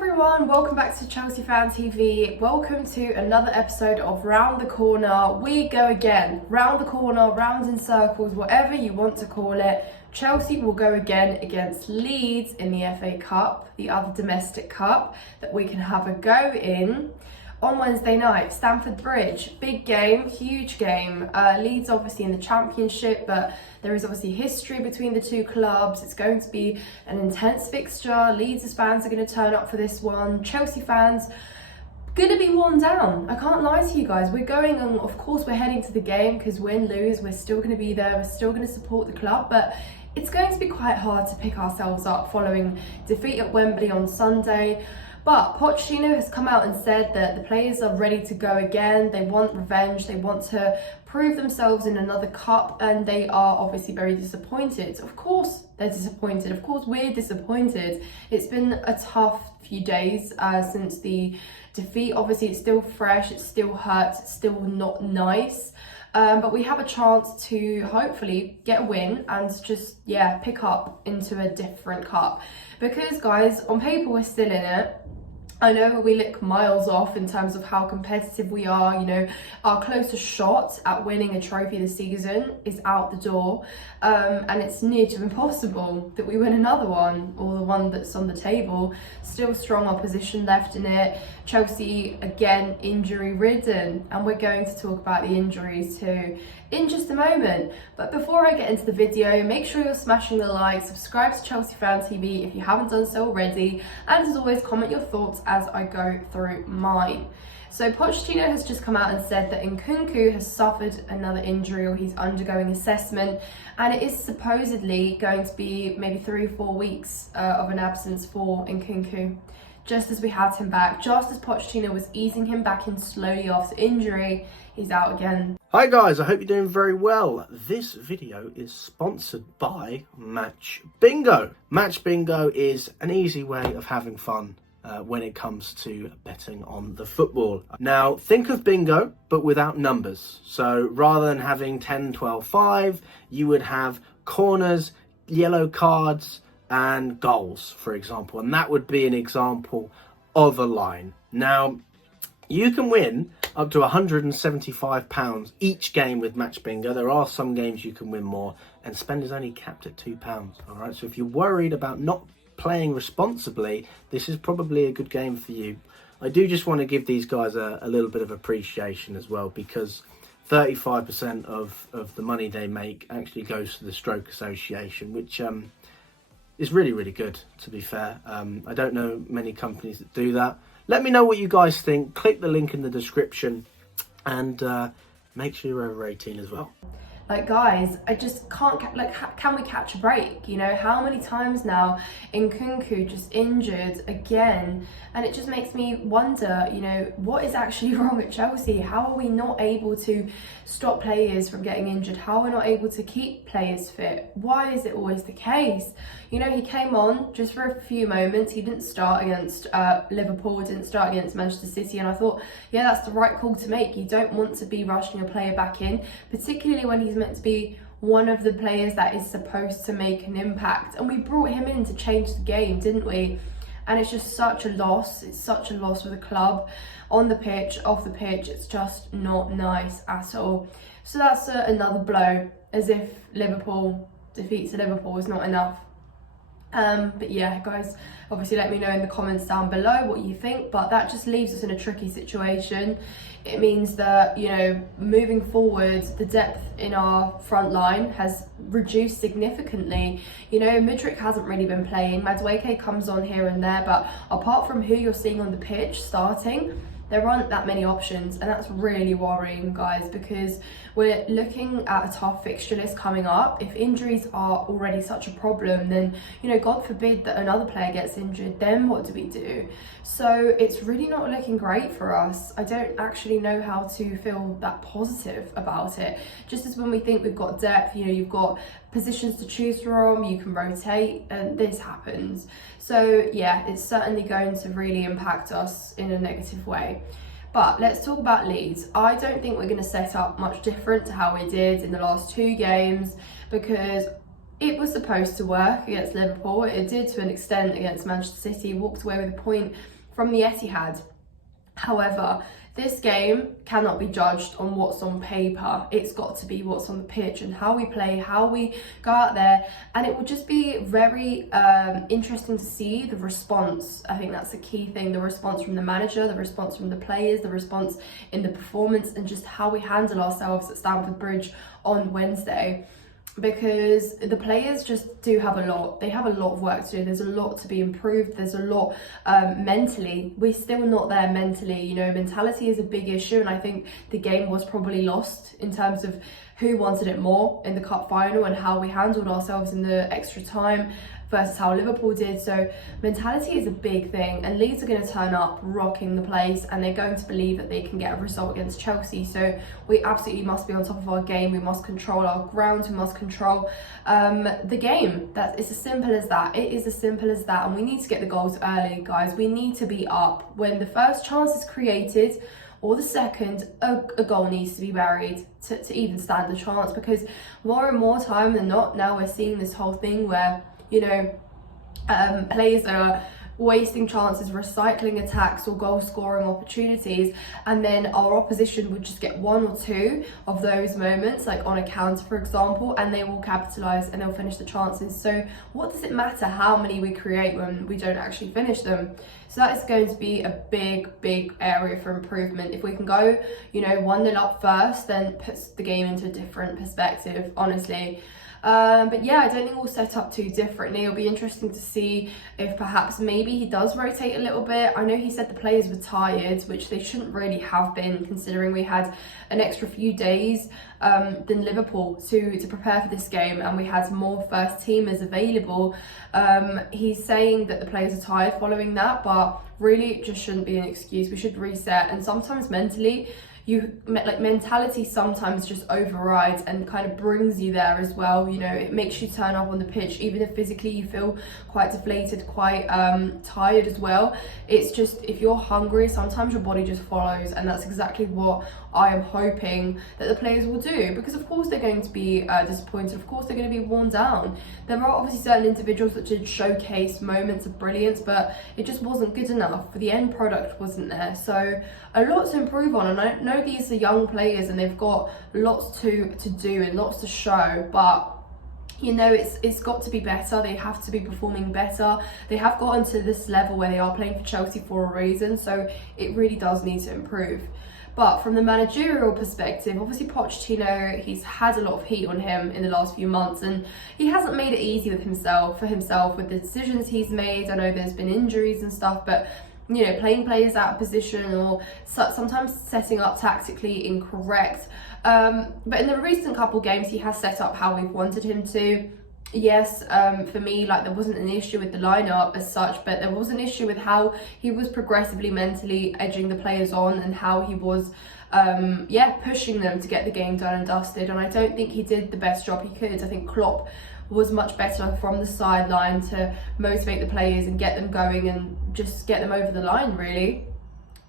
everyone, welcome back to Chelsea Fan TV. Welcome to another episode of Round the Corner. We go again, round the corner, rounds in circles, whatever you want to call it. Chelsea will go again against Leeds in the FA Cup, the other domestic cup that we can have a go in on Wednesday night, Stamford Bridge. Big game, huge game. Leeds obviously in the Championship, but there is obviously history between the two clubs. It's going to be an intense fixture. Leeds fans are going to turn up for this one. Chelsea fans going to be worn down. I can't lie to you guys. We're going, and of course we're heading to the game because win, lose, we're still going to be there. We're still going to support the club, but it's going to be quite hard to pick ourselves up following defeat at Wembley on Sunday. But Pochettino has come out and said that the players are ready to go again. They want revenge. They want to prove themselves in another cup, and they are obviously very disappointed. Of course they're disappointed. Of course we're disappointed. It's been a tough few days since the defeat. Obviously it's still fresh. It still hurts. It's still not nice. But we have a chance to hopefully get a win and just, pick up into a different cup. Because, guys, on paper we're still in it. I know we look miles off in terms of how competitive we are. You know, our closest shot at winning a trophy this season is out the door. And it's near to impossible that we win another one, or the one that's on the table. Still strong opposition left in it. Chelsea, again, injury ridden. And we're going to talk about the injuries too in just a moment. But before I get into the video, make sure you're smashing the like, subscribe to Chelsea Fan TV if you haven't done so already, and as always, comment your thoughts as I go through mine. So Pochettino has just come out and said that Nkunku has suffered another injury, or he's undergoing assessment, and it is supposedly going to be maybe 3 or 4 weeks of an absence for Nkunku. Just as we had him back, just as Pochettino was easing him back in slowly after injury, he's out again. Hi guys, I hope you're doing very well. This video is sponsored by Match Bingo. Match Bingo is an easy way of having fun when it comes to betting on the football. Now, think of bingo, but without numbers. So rather than having 10, 12, 5, you would have corners, yellow cards, and goals, for example. And that would be an example of a line. Now, you can win up to £175 each game with Match Bingo. There are some games you can win more, and spend is only capped at £2. All right, so if you're worried about not playing responsibly, this is probably a good game for you. I do just want to give these guys a little bit of appreciation as well, because 35% of the money they make actually goes to the Stroke Association, which is really, really good, to be fair. I don't know many companies that do that. Let me know what you guys think. Click the link in the description, and make sure you're over 18 as well. Like, guys, I just can't, can we catch a break? You know, how many times now Nkunku just injured again? And it just makes me wonder, you know, what is actually wrong at Chelsea? How are we not able to stop players from getting injured? How are we not able to keep players fit? Why is it always the case? You know, he came on just for a few moments. He didn't start against Liverpool, didn't start against Manchester City. And I thought, yeah, that's the right call to make. You don't want to be rushing a player back in, particularly when he's meant to be one of the players that is supposed to make an impact. And we brought him in to change the game, didn't we? And it's just such a loss. It's such a loss for the club. On the pitch, off the pitch, it's just not nice at all. So that's another blow, as if Liverpool defeats Liverpool is not enough. But yeah, guys, obviously let me know in the comments down below what you think, but that just leaves us in a tricky situation. It means that, you know, moving forward, the depth in our front line has reduced significantly. You know, Mudryk hasn't really been playing. Madueke comes on here and there, but apart from who you're seeing on the pitch starting, there aren't that many options, and that's really worrying, guys, because we're looking at a tough fixture list coming up. If injuries are already such a problem, then, you know, God forbid that another player gets injured, then what do we do? So it's really not looking great for us. I don't actually know how to feel that positive about it. Just as when we think we've got depth, you know, you've got positions to choose from, you can rotate, and this happens. So yeah, it's certainly going to really impact us in a negative way. But let's talk about Leeds. I don't think we're going to set up much different to how we did in the last 2 games, because it was supposed to work against Liverpool. It did to an extent against Manchester City, walked away with a point from the Etihad. However, this game cannot be judged on what's on paper. It's got to be what's on the pitch and how we play, how we go out there. And it will just be very interesting to see the response. I think that's the key thing, the response from the manager, the response from the players, the response in the performance, and just how we handle ourselves at Stamford Bridge on Wednesday. Because the players just do have a lot. They have a lot of work to do. There's a lot to be improved. There's a lot mentally. We're still not there mentally. You know, mentality is a big issue, and I think the game was probably lost in terms of who wanted it more in the cup final and how we handled ourselves in the extra time versus how Liverpool did. So mentality is a big thing, and Leeds are going to turn up rocking the place, and they're going to believe that they can get a result against Chelsea. So we absolutely must be on top of our game. We must control our ground. We must control the game. It's as simple as that. It is as simple as that, and we need to get the goals early, guys. We need to be up when the first chance is created, or the second, a goal needs to be buried to even stand a chance. Because more and more time than not, now we're seeing this whole thing where, you know, players are wasting chances, recycling attacks or goal scoring opportunities, and then our opposition would just get one or two of those moments, like on a counter for example, and they will capitalise and they'll finish the chances. So what does it matter how many we create when we don't actually finish them? So that is going to be a big area for improvement. If we can go, you know, 1-0 up first, then puts the game into a different perspective, honestly. But yeah, I don't think we'll set up too differently. It'll be interesting to see if perhaps maybe he does rotate a little bit. I know he said the players were tired, which they shouldn't really have been, considering we had an extra few days than Liverpool to prepare for this game, and we had more first teamers available. He's saying that the players are tired following that, but really it just shouldn't be an excuse. We should reset, and sometimes mentally, mentality sometimes just overrides and kind of brings you there as well. You know, it makes you turn up on the pitch, even if physically you feel quite deflated, quite tired as well. It's just, if you're hungry, sometimes your body just follows, and that's exactly what I am hoping that the players will do. Because of course they're going to be disappointed, of course they're going to be worn down. There are obviously certain individuals that did showcase moments of brilliance, but it just wasn't good enough. The end product wasn't there. So a lot to improve on, and I know these are young players and they've got lots to do and lots to show, but you know, it's got to be better. They have to be performing better. They have gotten to this level where they are playing for Chelsea for a reason, so it really does need to improve. But from the managerial perspective, obviously Pochettino, he's had a lot of heat on him in the last few months, and he hasn't made it easy with himself with the decisions he's made. I know there's been injuries and stuff, but you know, playing players out of position or sometimes setting up tactically incorrect. But in the recent couple games, he has set up how we've wanted him to. Yes, for me, like, there wasn't an issue with the lineup as such, but there was an issue with how he was progressively mentally edging the players on, and how he was pushing them to get the game done and dusted. And I don't think he did the best job he could. I think Klopp was much better from the sideline to motivate the players and get them going and just get them over the line, really.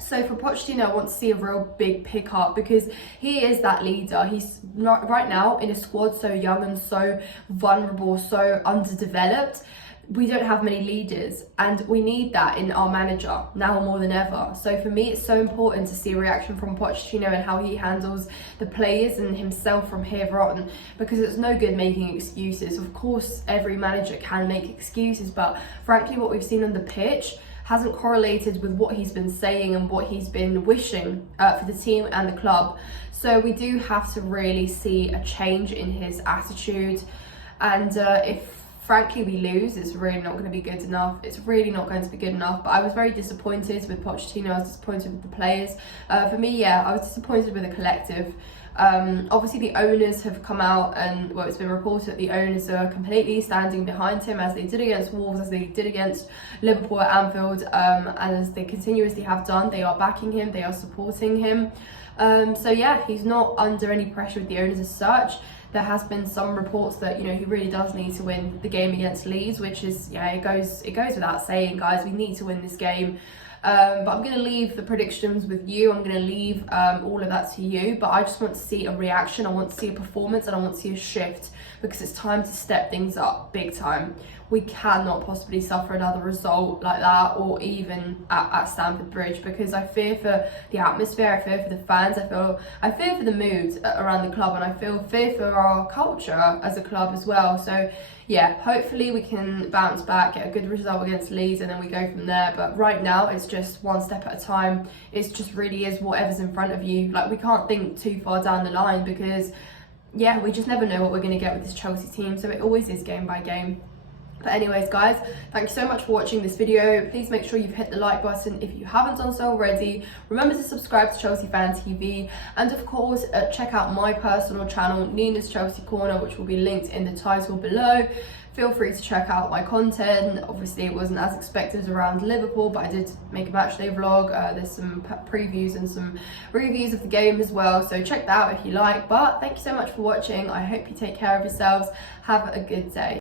So for Pochettino, I want to see a real big pickup, because he is that leader. He's not right now in a squad so young and so vulnerable, so underdeveloped. We don't have many leaders, and we need that in our manager now more than ever. So for me, it's so important to see a reaction from Pochettino and how he handles the players and himself from here on, because it's no good making excuses. Of course, every manager can make excuses, but frankly, what we've seen on the pitch hasn't correlated with what he's been saying and what he's been wishing for the team and the club. So we do have to really see a change in his attitude, and if frankly we lose, it's really not going to be good enough. It's really not going to be good enough. But I was very disappointed with Pochettino. I was disappointed with the players. For me, yeah, I was disappointed with the collective. Obviously the owners have come out, and well, it's been reported that the owners are completely standing behind him, as they did against Wolves, as they did against Liverpool at Anfield, and as they continuously have done. They are backing him, they are supporting him. So yeah, he's not under any pressure with the owners as such. There has been some reports that, you know, he really does need to win the game against Leeds, which is, yeah, it goes without saying, guys. We need to win this game. But I'm going to leave the predictions with you. I'm going to leave all of that to you. But I just want to see a reaction. I want to see a performance, and I want to see a shift, because it's time to step things up big time. We cannot possibly suffer another result like that, or even at Stamford Bridge, because I fear for the atmosphere, I fear for the fans, I fear for the mood around the club, and I fear for our culture as a club as well. So yeah, hopefully we can bounce back, get a good result against Leeds, and then we go from there. But right now it's just one step at a time. It's just really is whatever's in front of you. Like, we can't think too far down the line, because yeah, we just never know what we're going to get with this Chelsea team. So it always is game by game. But anyways, guys, thank you so much for watching this video. Please make sure you've hit the like button if you haven't done so already. Remember to subscribe to Chelsea Fan TV, and of course check out my personal channel, Nina's Chelsea Corner, which will be linked in the title below. Feel free to check out my content. Obviously it wasn't as expected around Liverpool, but I did make a matchday vlog. There's some previews and some reviews of the game as well, so check that out if you like. But thank you so much for watching. I hope you take care of yourselves. Have a good day.